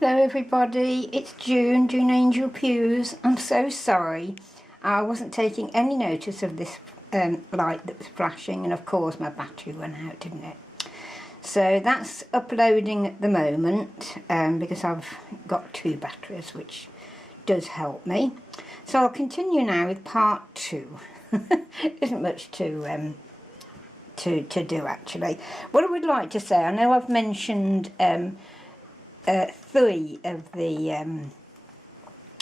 Hello everybody, it's June Angel Pews. I'm so sorry. I wasn't taking any notice of this light that was flashing, and of course my battery went out, didn't it? So that's uploading at the moment because I've got 2 batteries, which does help me. So I'll continue now with part 2. Isn't much to do actually. What I would like to say, I know I've mentioned 3 of the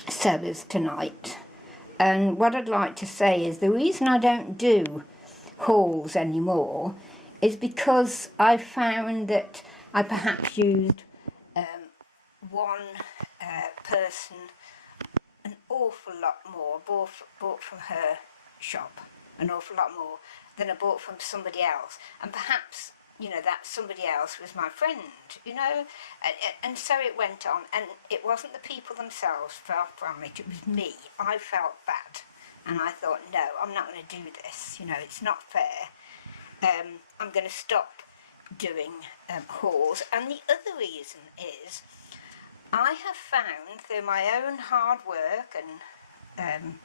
sewers tonight, and what I'd like to say is the reason I don't do hauls anymore is because I found that I perhaps used one person an awful lot more, bought from her shop an awful lot more than I bought from somebody else, and perhaps, you know, that somebody else was my friend, you know, and so it went on, and it wasn't the people themselves, far from it, it was me. I felt bad, and I thought, no, I'm not going to do this, you know, it's not fair. I'm going to stop doing hauls, and the other reason is I have found through my own hard work and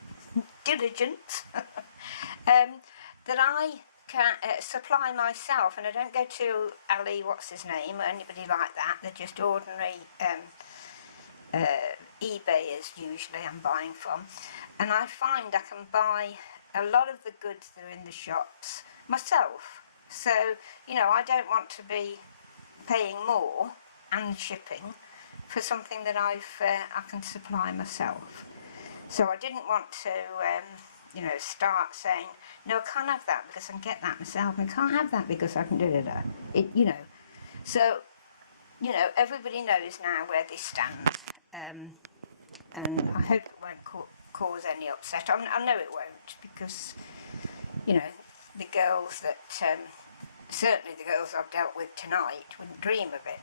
diligence that I can supply myself, and I don't go to Ali, what's his name, or anybody like that. They're just ordinary eBayers usually I'm buying from, and I find I can buy a lot of the goods that are in the shops myself. So, you know, I don't want to be paying more and shipping for something that I can supply myself. So I didn't want to you know, start saying, no, I can't have that because I can get that myself, and I can't have that because I can do it, you know. So, you know, everybody knows now where this stands, and I hope it won't cause any upset. I know it won't, because, you know, the girls that, certainly the girls I've dealt with tonight wouldn't dream of it.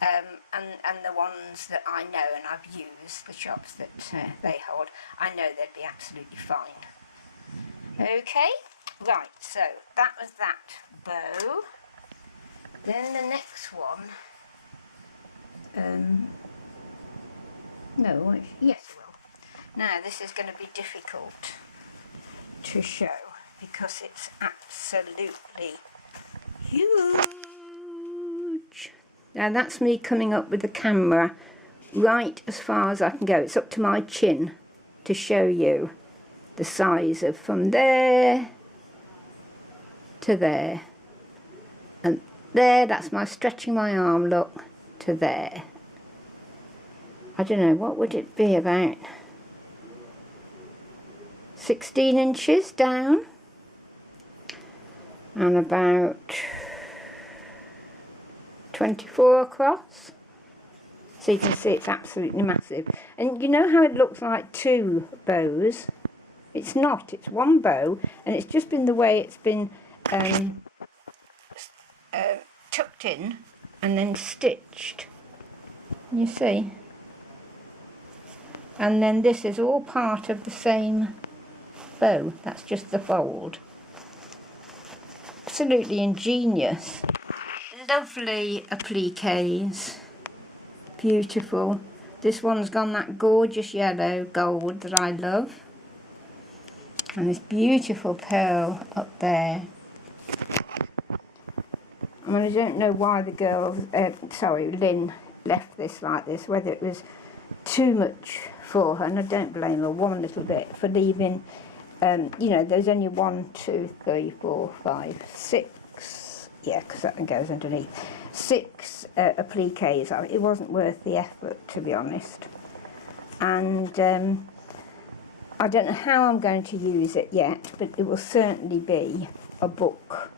And the ones that I know and I've used, the shops that they hold, I know they'd be absolutely fine. Okay, right, so that was that bow. Then the next one, no, yes it will. Now this is going to be difficult to show because it's absolutely huge. Now that's me coming up with the camera right as far as I can go. It's up to my chin to show you the size of from there to there, and there, that's my stretching my arm look, to there. I don't know, what would it be, about 16 inches down and about 24 across. So you can see it's absolutely massive. And you know how it looks like 2 bows? It's not, it's one bow, and it's just been the way it's been tucked in and then stitched, you see. And then this is all part of the same bow, that's just the fold. Absolutely ingenious. Lovely appliques, beautiful. This one's gone that gorgeous yellow gold that I love, and this beautiful pearl up there. I mean, I don't know why the girls, Lynn left this like this, whether it was too much for her, and I don't blame her one little bit for leaving, you know, there's only 1, 2, 3, 4, 5, 6, yeah, because that one goes underneath, 6 appliques. It wasn't worth the effort, to be honest. And I don't know how I'm going to use it yet, but it will certainly be a book,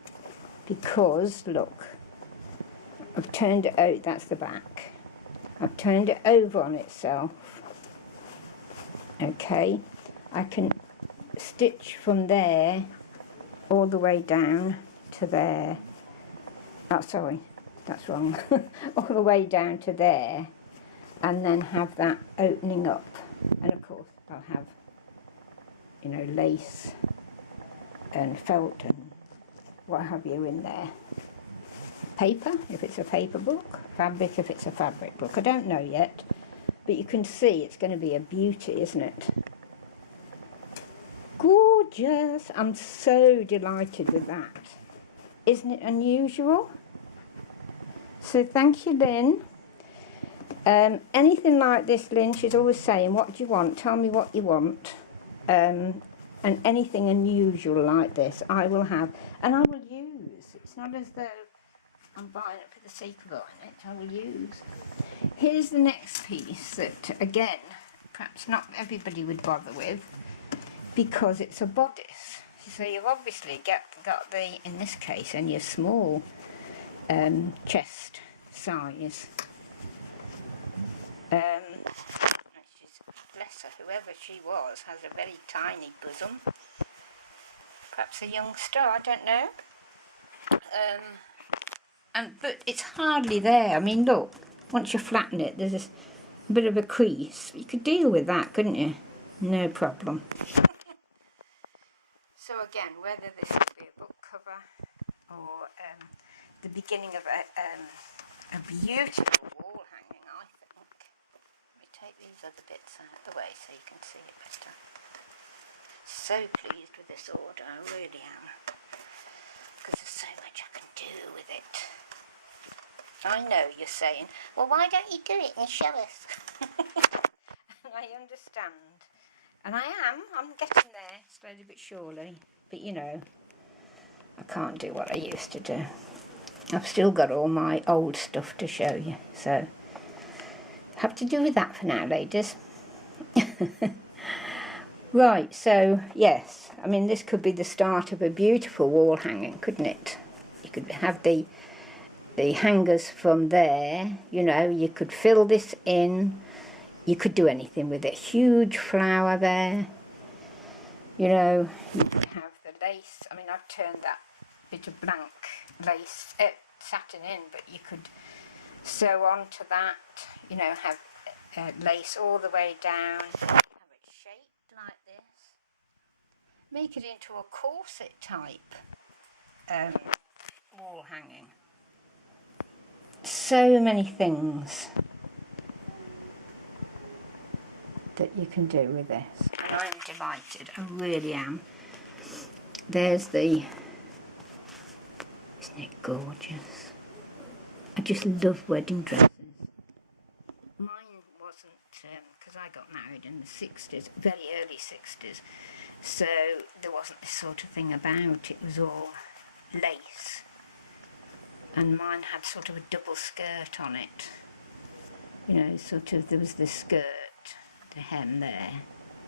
because look, I've turned it out, that's the back, I've turned it over on itself. Okay, I can stitch from there all the way down to there. Oh, sorry, that's wrong. All the way down to there, and then have that opening up, and of course I'll have, you know, lace and felt and what have you in there, paper, if it's a paper book, fabric, if it's a fabric book. I don't know yet, but you can see it's going to be a beauty, isn't it? Gorgeous! I'm so delighted with that. Isn't it unusual? So thank you, Lynn. Anything like this, Lynn, she's always saying, what do you want? Tell me what you want. And anything unusual like this, I will have. And I will use. It's not as though I'm buying it for the sake of buying it. I will use. Here's the next piece that, again, perhaps not everybody would bother with, because it's a bodice. So you've obviously got the, in this case, only a small chest size. She's, bless her, whoever she was, has a very tiny bosom. Perhaps a youngster, I don't know. But it's hardly there. I mean, look, once you flatten it, there's a bit of a crease. You could deal with that, couldn't you? No problem. So again, whether this could be a book cover or the beginning of a beautiful wall hanging, I think. Let me take these other bits out of the way so you can see it better. So pleased with this order, I really am. Because there's so much I can do with it. I know you're saying, well, why don't you do it and show us? I understand. And I'm getting there, slowly but surely. But you know, I can't do what I used to do. I've still got all my old stuff to show you, so have to do with that for now, ladies. Right, so yes, I mean, this could be the start of a beautiful wall hanging, couldn't it? You could have the hangers from there, you know, you could fill this in, you could do anything with it. Huge flower there, you know, you could have the lace. I mean, I've turned that bit of blank lace, satin in, but you could sew onto that, you know, have lace all the way down, have it shaped like this, make it into a corset type wall hanging. So many things that you can do with this. And I'm delighted, I really am. There's the, isn't it gorgeous? I just love wedding dresses. Mine wasn't, because I got married in the 60s, very early 60s, so there wasn't this sort of thing about. It was all lace. And mine had sort of a double skirt on it. You know, sort of, there was the skirt, the hem there,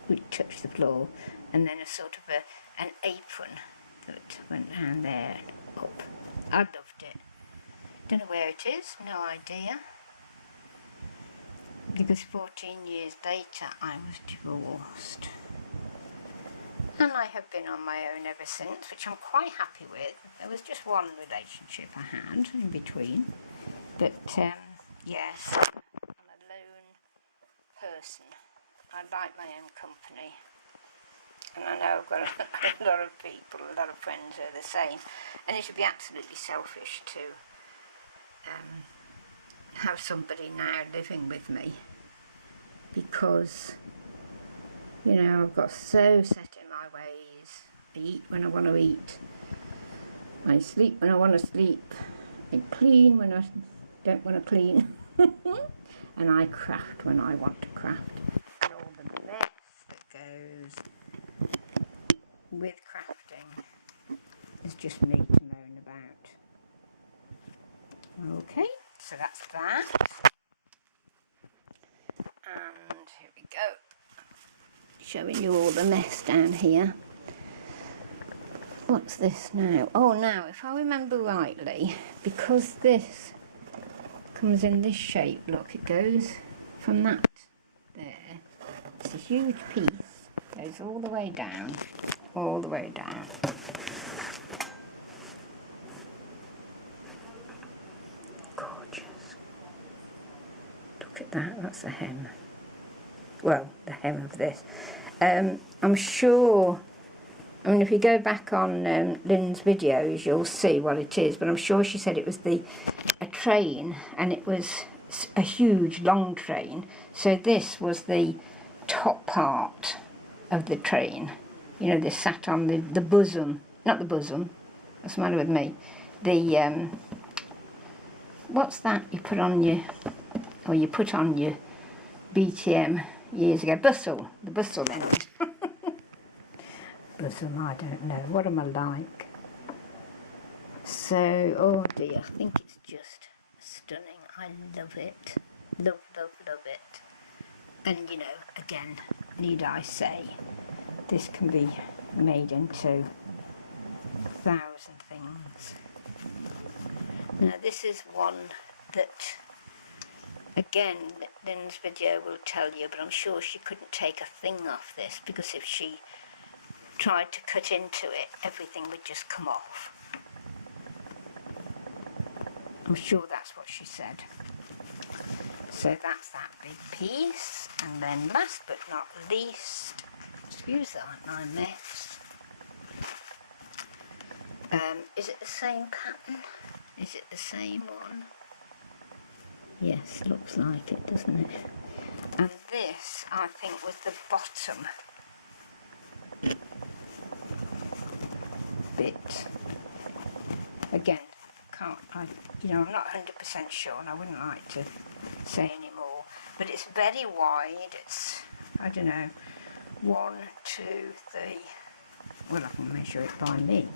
which touched the floor, and then a sort of an apron that went down there and up. I loved it. Don't know where it is, no idea. Because 14 years later I was divorced. And I have been on my own ever since, which I'm quite happy with. There was just one relationship I had in between. But, yes, I'm a lone person. I like my own company. And I know I've got a lot of people, a lot of friends who are the same. And it would be absolutely selfish to have somebody now living with me. Because, you know, I've got so set in my ways. I eat when I want to eat. I sleep when I want to sleep. I clean when I don't want to clean. And I craft when I want to craft. And all the mess that goes with crafting is just me to moan about. Okay, so that's that. And here we go. Showing you all the mess down here. What's this now? Oh, now, if I remember rightly, because this comes in this shape, look, it goes from that there. It's a huge piece. Goes all the way down. All the way down. Gorgeous. Look at that, that's the hem. Well, the hem of this. I'm sure I mean, if you go back on Lynn's videos, you'll see what it is. But I'm sure she said it was a train, and it was a huge, long train. So this was the top part of the train. You know, they sat on the bosom, not the bosom. What's the matter with me? The what's that you put on your, or you put on your BTM years ago? Bustle, the bustle end. Bosom, I don't know. What am I like? So, oh dear, I think it's just stunning. I love it. Love, love, love it. And you know, again, need I say, this can be made into 1,000 things. Now this is one that, again, Lynn's video will tell you, but I'm sure she couldn't take a thing off this, because if she tried to cut into it, everything would just come off. I'm sure that's what she said. So that's that big piece, and then last but not least, excuse that my mess. Is it the same pattern? Is it the same one? Yes, looks like it, doesn't it? And this, I think, was the bottom bit. Again, I'm not 100% sure, and I wouldn't like to say any more, but it's very wide. It's, I don't know, 1, 2, 3, well, I can measure it by me.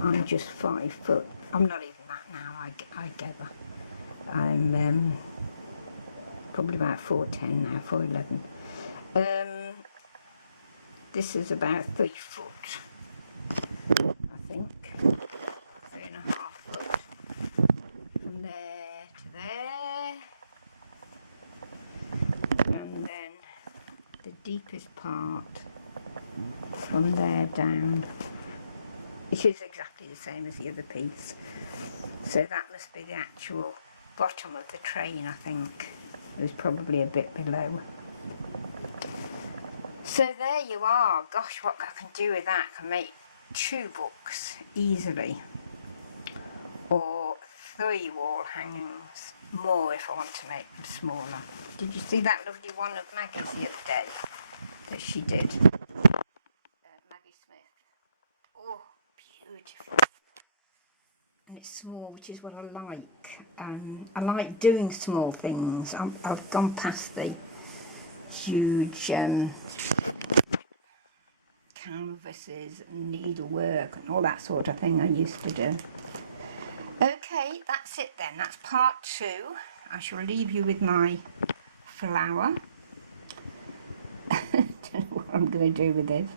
I'm just 5 foot. I'm not even that now, I gather. I'm probably about 4'10" now, 4'11". This is about 3 foot, I think. 3.5 foot. From there to there. And then the deepest part from there down. It is exactly the same as the other piece. So that must be the actual bottom of the train, I think. It was probably a bit below. So there you are. Gosh, what I can do with that. I can make 2 books easily. Or 3 wall hangings. More if I want to make them smaller. Did you see that lovely one of Maggie's the other day that she did? Maggie Smith. Oh, beautiful. And it's small, which is what I like. I like doing small things. I've gone past the huge canvases and needlework and all that sort of thing I used to do. Okay, that's it then. That's part 2. I shall leave you with my flower. Don't know what I'm going to do with this.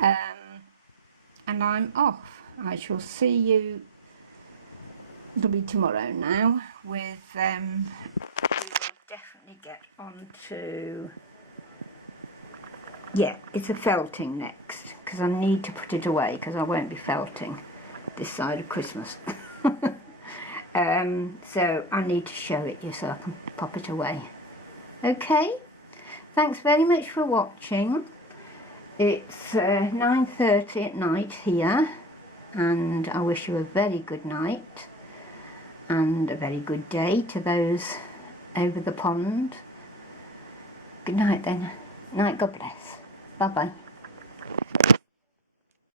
And I'm off. I shall see you. It'll be tomorrow now. With we will definitely get on to. Yeah, it's a felting next, because I need to put it away, because I won't be felting this side of Christmas. So I need to show it you so I can pop it away. Okay, thanks very much for watching. It's 9:30 at night here, and I wish you a very good night and a very good day to those over the pond. Good night then. Night, God bless. Bye bye.